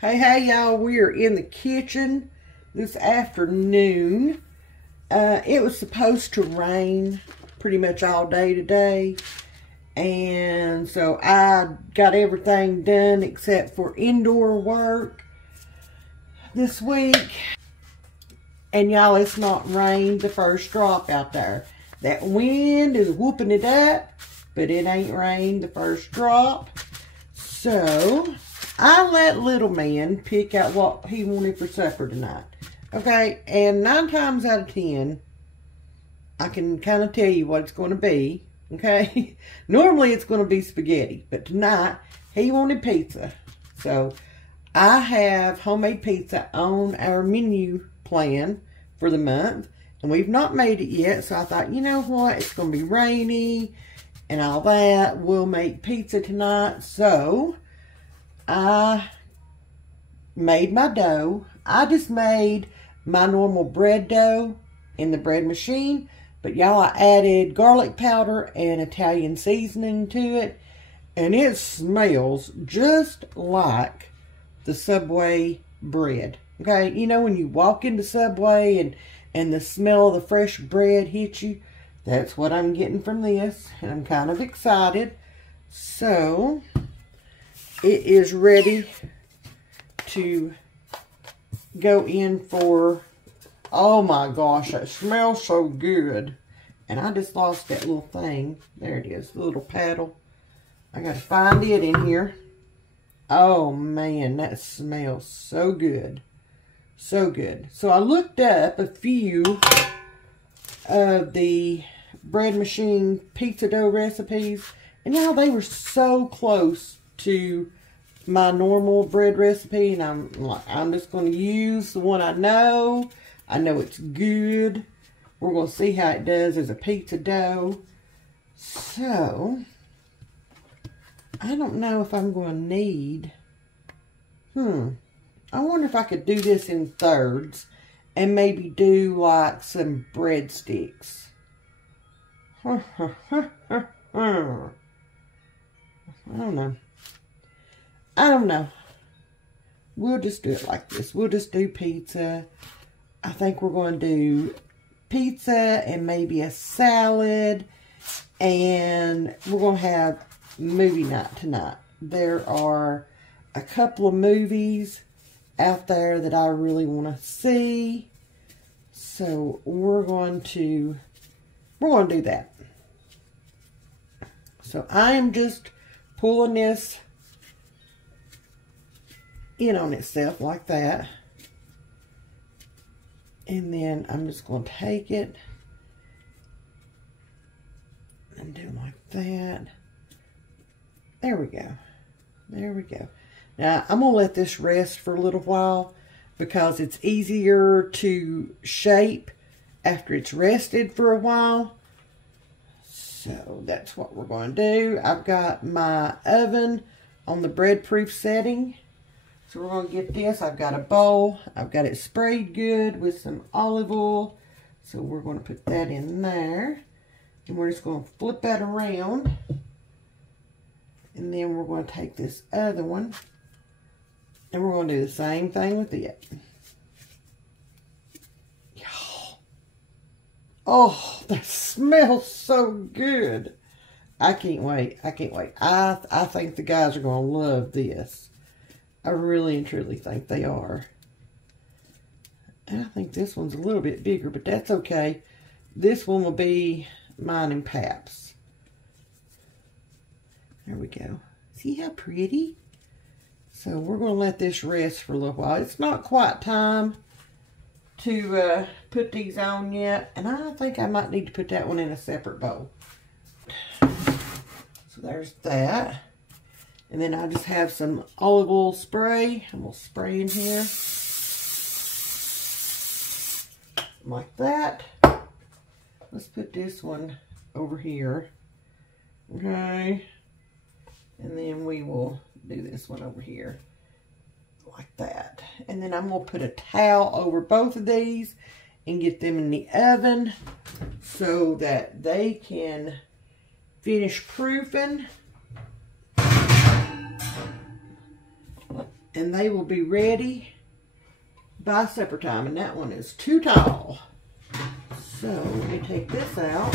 Hey, y'all, we are in the kitchen this afternoon. It was supposed to rain pretty much all day today. And so I got everything done except for indoor work this week. And y'all, it's not rained the first drop out there. That wind is whooping it up, but it ain't rained the first drop. So I let little man pick out what he wanted for supper tonight. Okay, and 9 times out of 10, I can kind of tell you what it's going to be. Okay, normally it's going to be spaghetti, but tonight he wanted pizza. So I have homemade pizza on our menu plan for the month, and we've not made it yet. So I thought, you know what, it's going to be rainy and all that. We'll make pizza tonight. So I made my dough. I just made my normal bread dough in the bread machine. But y'all, I added garlic powder and Italian seasoning to it. And it smells just like the Subway bread. Okay, you know when you walk into Subway and the smell of the fresh bread hits you? That's what I'm getting from this. And I'm kind of excited. So it is ready to go in for, oh my gosh, that smells so good. And I just lost that little thing. There it is, the little paddle. I gotta find it in here. Oh man, that smells so good. So good. So I looked up a few of the bread machine pizza dough recipes. And now they were so close to my normal bread recipe, and I'm just going to use the one I know. I know it's good. We're going to see how it does as a pizza dough. So I don't know if I'm going to need, I wonder if I could do this in thirds and maybe do like some breadsticks. I don't know. We'll just do it like this. We'll just do pizza. I think we're going to do pizza and maybe a salad. And we're going to have movie night tonight. There are a couple of movies out there that I really want to see. So we're going to do that. So I am just pulling this in on itself like that. And then I'm just going to take it and do like that. There we go. There we go. Now I'm going to let this rest for a little while because it's easier to shape after it's rested for a while. So that's what we're going to do. I've got my oven on the bread proof setting. So we're going to get this. I've got a bowl. I've got it sprayed good with some olive oil. So we're going to put that in there. And we're just going to flip that around. And then we're going to take this other one. And we're going to do the same thing with it. Oh, that smells so good. I can't wait. I can't wait. I think the guys are going to love this. I really and truly think they are. And I think this one's a little bit bigger, but that's okay. This one will be mine and Pap's. There we go. See how pretty? So we're going to let this rest for a little while. It's not quite time to put these on yet. And I think I might need to put that one in a separate bowl. So there's that. And then I just have some olive oil spray. I'm going to spray in here. Like that. Let's put this one over here. Okay. And then we will do this one over here. Like that. And then I'm going to put a towel over both of these and get them in the oven so that they can finish proofing. And they will be ready by supper time. And that one is too tall. So let me take this out.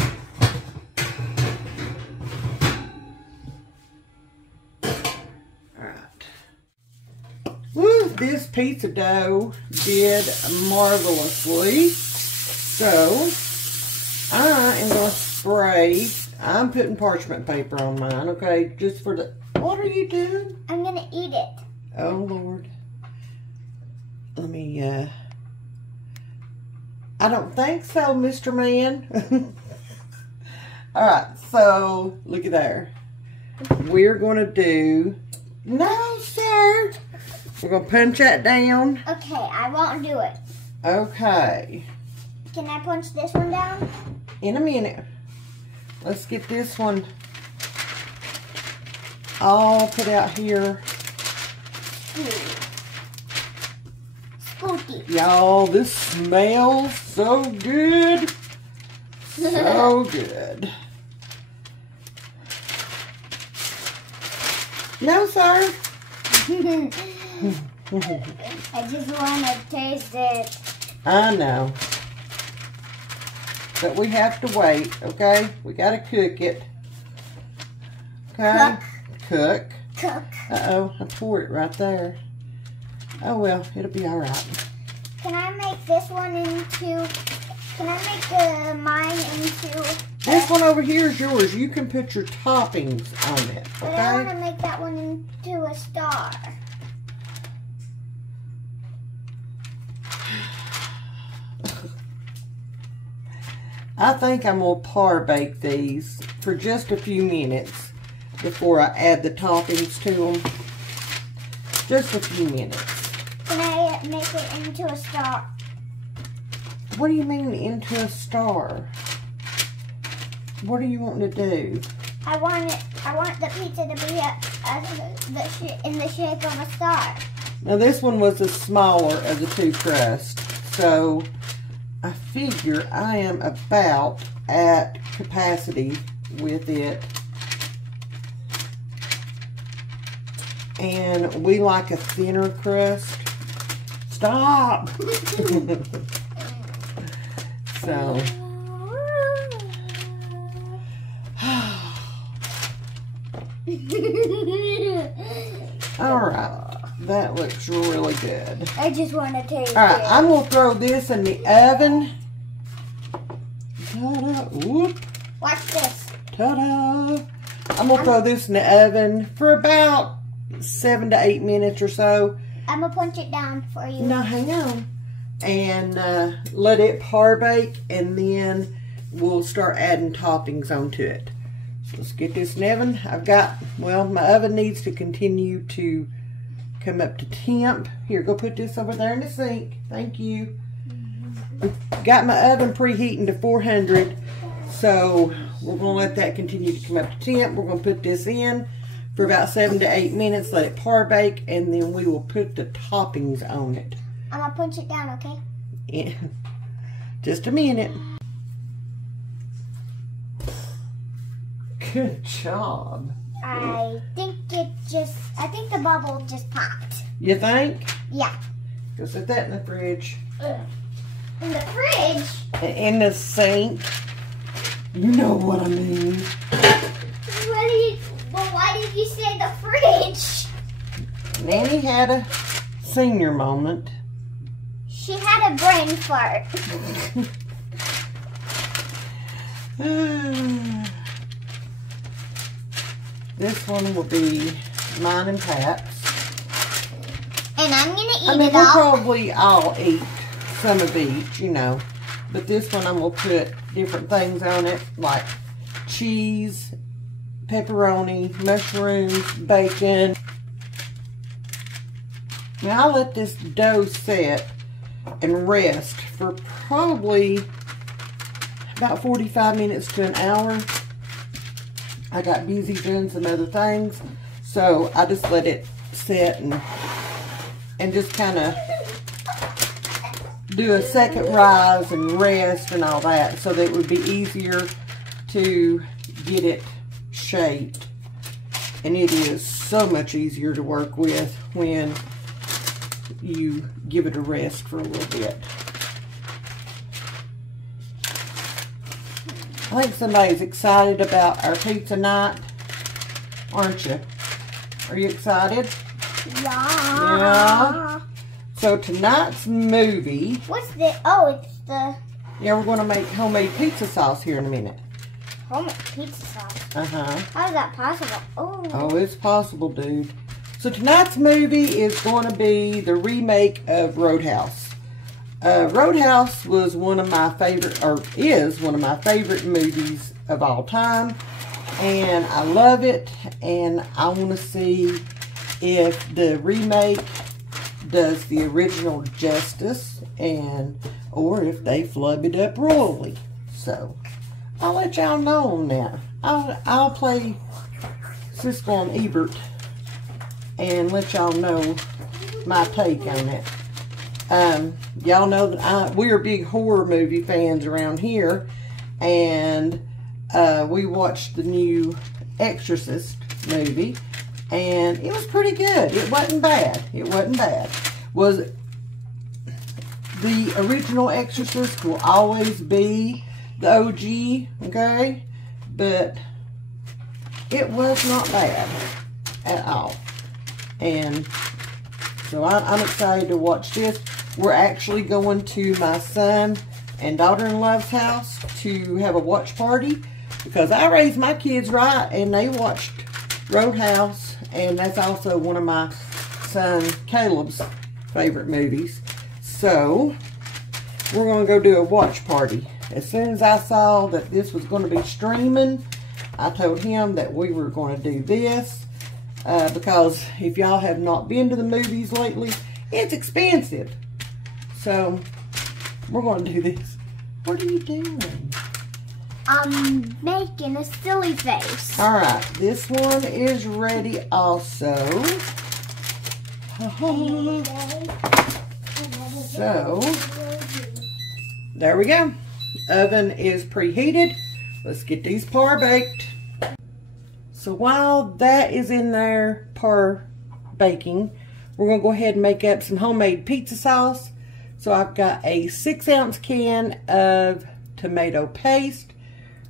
Woo, this pizza dough did marvelously. So, I am going to spray. I'm putting parchment paper on mine, okay? Just for the... What are you doing? I'm going to eat it. Oh, Lord. Let me, I don't think so, Mr. Man. Alright, so, look at there. We're going to do... No, sir. We're going to punch that down. Okay, I won't do it. Okay. Can I punch this one down? In a minute. Let's get this one all put out here. Spooky. Y'all, this smells so good. So good. No, sir. I just want to taste it. I know. But we have to wait, okay? We got to cook it. Okay? Cook. Uh-oh, I poured it right there. Oh, well, it'll be all right. Can I make this one into... Can I make mine into... This one over here is yours. You can put your toppings on it, okay? But I want to make that one into a star. I think I'm going to par bake these for just a few minutes before I add the toppings to them. Just a few minutes. Can I make it into a star? What do you mean into a star? What do you want to do? I want the pizza to be in the shape of a star. Now this one was the smaller of the two crusts, so I figure I am about at capacity with it. And we like a thinner crust. Stop! So, alright, that looks really good. I just want to taste it. Alright, I'm going to throw this in the oven. Ta-da, whoop. Watch this. Ta-da. I'm going to throw this in the oven for about 7 to 8 minutes or so. I'm going to punch it down for you. Now, hang on. And let it par bake, and then we'll start adding toppings onto it. So let's get this in the oven. I've got, well, my oven needs to continue to come up to temp. Here, go put this over there in the sink. Thank you. Got my oven preheating to 400, so we're going to let that continue to come up to temp. We're going to put this in for about 7 to 8 minutes, let it par bake, and then we will put the toppings on it. I'm going to punch it down, okay? Yeah. Just a minute. Good job. I think the bubble just popped. You think? Yeah. Go set that in the fridge. In the fridge? In the sink. You know what I mean. Well, why did you say the fridge? Nanny had a senior moment. She had a brain fart. This one will be mine and Pat's. And I'm going to eat I mean, it we'll all. probably all eat some of each, you know. But this one I'm going to put different things on it, like cheese, pepperoni, mushrooms, bacon. Now I'll let this dough set and rest for probably about 45 minutes to an hour. I got busy doing some other things, so I just let it set and just kind of do a second rise and rest and all that, so that it would be easier to get it shaped. And it is so much easier to work with when you give it a rest for a little bit. I think somebody's excited about our pizza night, aren't you? Are you excited? Yeah. Yeah. So tonight's movie. What's the? Oh, it's the. Yeah, we're going to make homemade pizza sauce here in a minute. Homemade pizza sauce. How is that possible? Oh, it's possible, dude. So tonight's movie is going to be the remake of Roadhouse. Roadhouse was one of my favorite, or is one of my favorite movies of all time. And I love it. And I want to see if the remake does the original justice, or if they flub it up royally. So I'll let y'all know on that. I'll play Siskel and Ebert and let y'all know my take on it. Y'all know that we're big horror movie fans around here, and we watched the new Exorcist movie, and it was pretty good. It wasn't bad. It wasn't bad. Was the original Exorcist will always be the OG, okay? But it was not bad at all. And so I'm excited to watch this. We're actually going to my son and daughter-in-law's house to have a watch party, because I raised my kids right and they watched Roadhouse, and that's also one of my son Caleb's favorite movies. So we're going to go do a watch party. As soon as I saw that this was going to be streaming, I told him that we were going to do this, because if y'all have not been to the movies lately, it's expensive. So we're going to do this. What are you doing? I'm making a silly face. All right, this one is ready also. So there we go. Oven is preheated. Let's get these par baked. So while that is in there par baking, we're going to go ahead and make up some homemade pizza sauce. So I've got a 6-ounce can of tomato paste.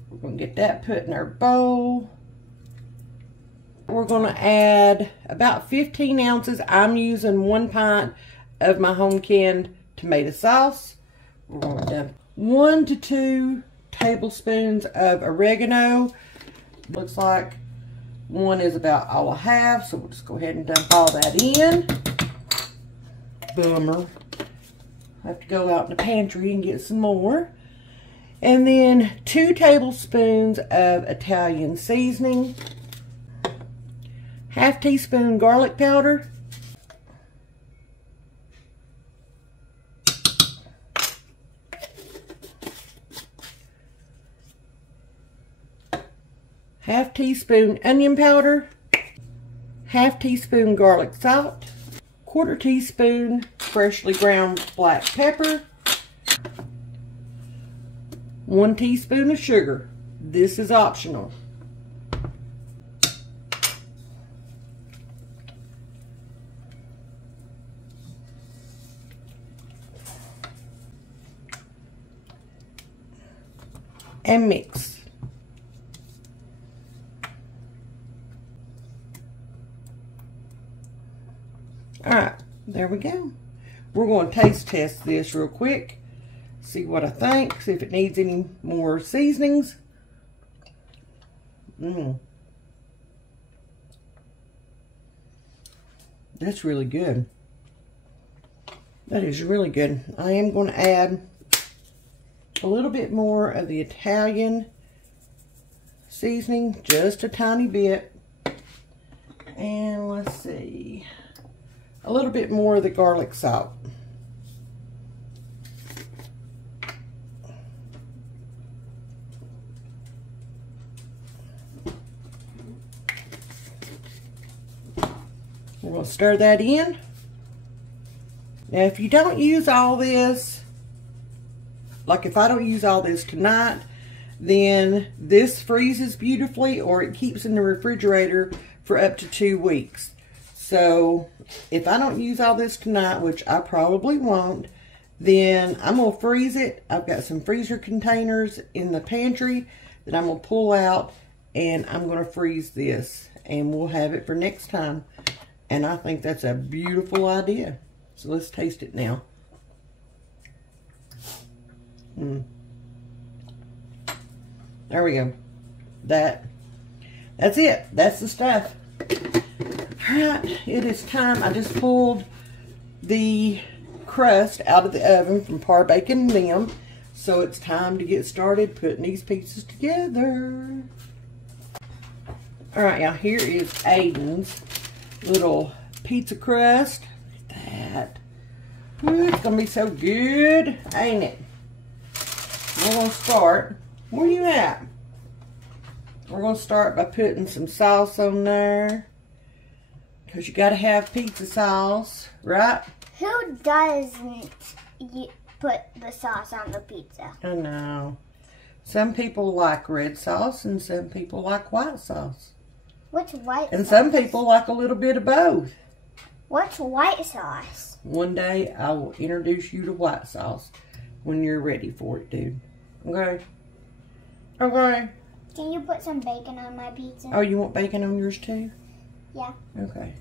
We're going to get that put in our bowl. We're going to add about 15 ounces. I'm using 1 pint of my home canned tomato sauce. We're going to add 1 to 2 tablespoons of oregano. Looks like one is about all I have, so we'll just go ahead and dump all that in. Bummer. I have to go out in the pantry and get some more. And then 2 tablespoons of Italian seasoning. Half teaspoon garlic powder. Half teaspoon onion powder. Half teaspoon garlic salt. 1/4 teaspoon freshly ground black pepper. 1 teaspoon of sugar. This is optional. And mix. Alright, there we go. We're going to taste test this real quick. See what I think. See if it needs any more seasonings. That's really good. That is really good. I am going to add a little bit more of the Italian seasoning, just a tiny bit. And let's see, a little bit more of the garlic salt. We're going to stir that in. Now, if you don't use all this, like if I don't use all this tonight, then this freezes beautifully, or it keeps in the refrigerator for up to 2 weeks. So if I don't use all this tonight, which I probably won't, then I'm going to freeze it. I've got some freezer containers in the pantry that I'm going to pull out, and I'm going to freeze this, and we'll have it for next time. And I think that's a beautiful idea. So let's taste it now. There we go. That's it. That's the stuff. Alright, it is time. I just pulled the crust out of the oven from par baking them. So it's time to get started putting these pieces together. Alright, y'all, here is Aiden's little pizza crust. Look at that. Ooh, it's going to be so good, ain't it? We're going to start. Where you at? We're going to start by putting some sauce on there. Because you got to have pizza sauce, right? Who doesn't put the sauce on the pizza? I know. Some people like red sauce and some people like white sauce. What's white and sauce? Some people like a little bit of both. What's white sauce? One day I will introduce you to white sauce when you're ready for it, dude. Okay? Okay. Can you put some bacon on my pizza? Oh, you want bacon on yours too? Yeah. Okay.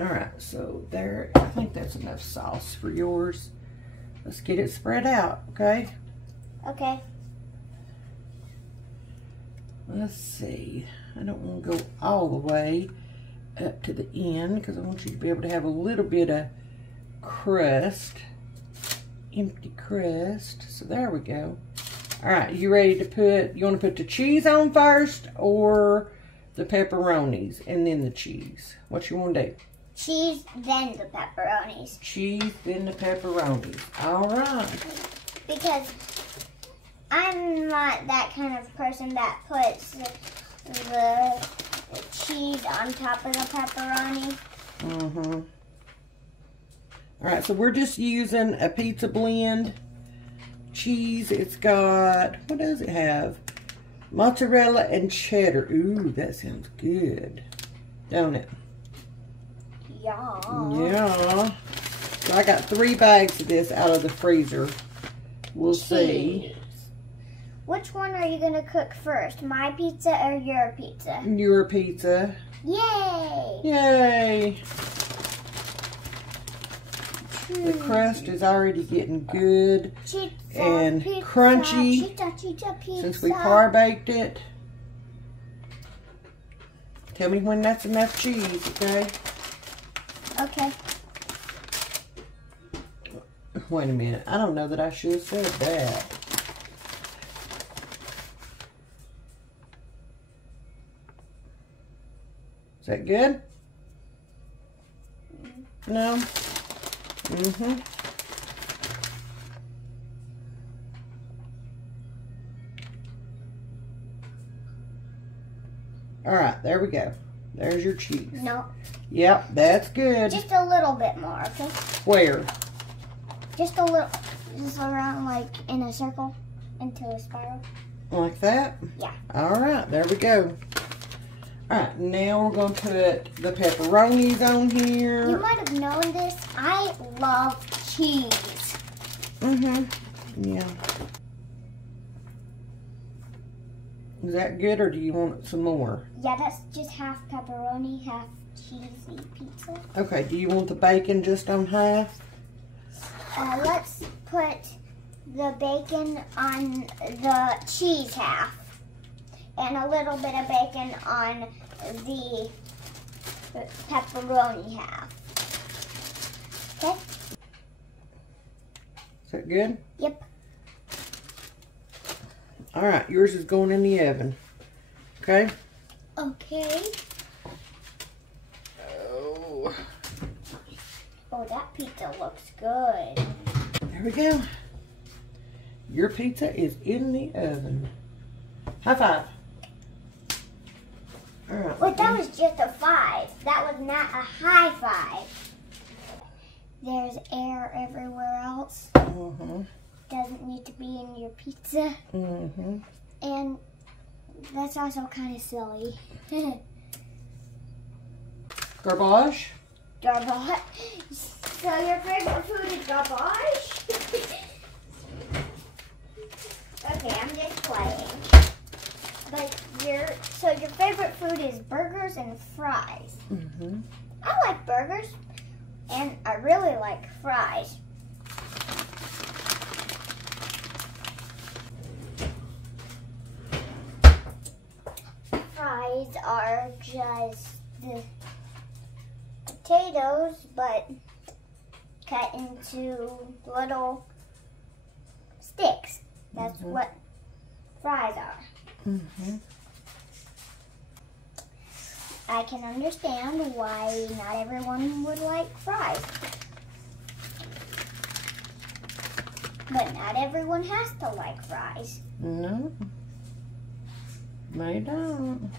Alright, so there, I think that's enough sauce for yours. Let's get it spread out, okay? Okay. Let's see. I don't want to go all the way up to the end because I want you to be able to have a little bit of crust. Empty crust. So there we go. Alright, you ready to put, you want to put the cheese on first or the pepperonis and then the cheese? What you want to do? Cheese, then the pepperonis. Cheese, then the pepperonis. Alright. Because I'm not that kind of person that puts the cheese on top of the pepperoni. Mm-hmm. Alright, so we're just using a pizza blend. Cheese, it's got, what does it have? Mozzarella and cheddar. Ooh, that sounds good. Don't it? Yeah. Yeah. So I got 3 bags of this out of the freezer. We'll see. Which one are you going to cook first? My pizza or your pizza? Your pizza. Yay! Yay! The crust is already getting good and crunchy since we par baked it. Tell me when that's enough cheese, okay? Okay. Wait a minute. I don't know that I should have said that. Is that good? No? Mm-hmm. All right, there we go. There's your cheese. No. Yep, that's good. Just a little bit more, okay? Where? Just a little, just around like in a circle into a spiral. Like that? Yeah. All right, there we go. All right, now we're going to put the pepperonis on here. You might have known this. I love cheese. Mm-hmm. Yeah. Is that good, or do you want some more? Yeah, that's just half pepperoni, half cheesy pizza. Okay, do you want the bacon just on half? Let's put the bacon on the cheese half. And a little bit of bacon on the pepperoni half. Okay? Is that good? Yep. All right, yours is going in the oven. Okay? Okay. Oh. Oh, that pizza looks good. There we go. Your pizza is in the oven. High five. All right. Wait, that was just a 5. That was not a high 5. There's air everywhere else. Mm-hmm. Doesn't need to be in your pizza. Mm-hmm. And that's also kind of silly. Garbage? Garbage. So your favorite food is garbage? Okay, I'm just playing. But your favorite food is burgers and fries. Mm-hmm. I like burgers, and I really like fries. Fries are just the potatoes, but cut into little sticks. That's what fries are. Mm-hmm. I can understand why not everyone would like fries. But not everyone has to like fries. No, they don't.